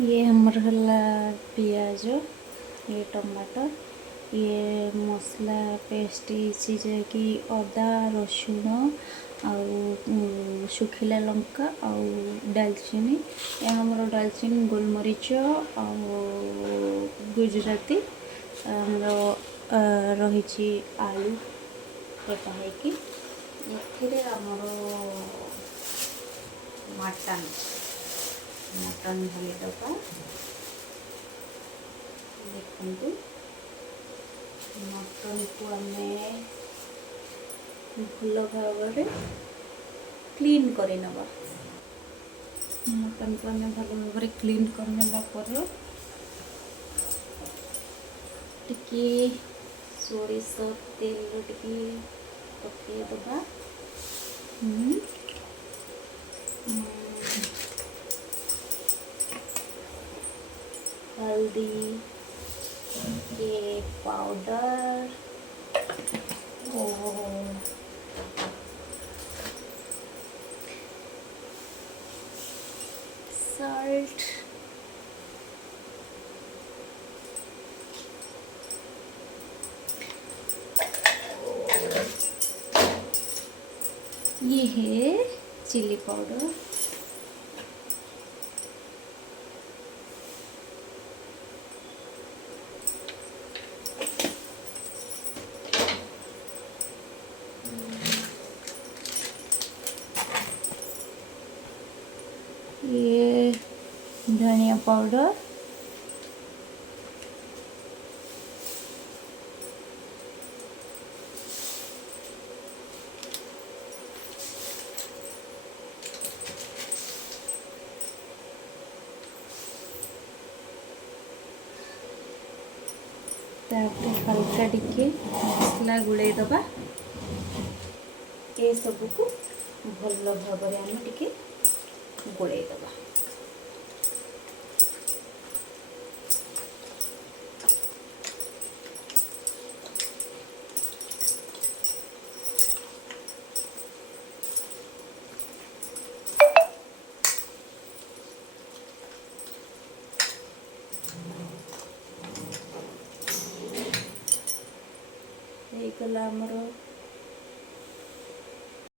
ये हमर हला पियाज, ये टमाटर, ये मसला पेस्ट कि अदा रसुण आउ शुखिला लंका आउ डालचीनी ये हमर डालचीनी गोलमरीच आउ गुजराती हमर रही आलू कटा है हमर मटन मटन ढालीदबा देखु मटन को आम भल भाव क्लीन कर मटन को आम भल भाव क्लीन कर टिके सोरिष तेल टिके पकेदबा हल्दी के पाउडर और सॉल्ट ये है चिली पाउडर ये धनिया पाउडर हल्का टिके मसला गुड़े दबा ये सब को भल भाव आम टिके गुड़े दबा गला आमर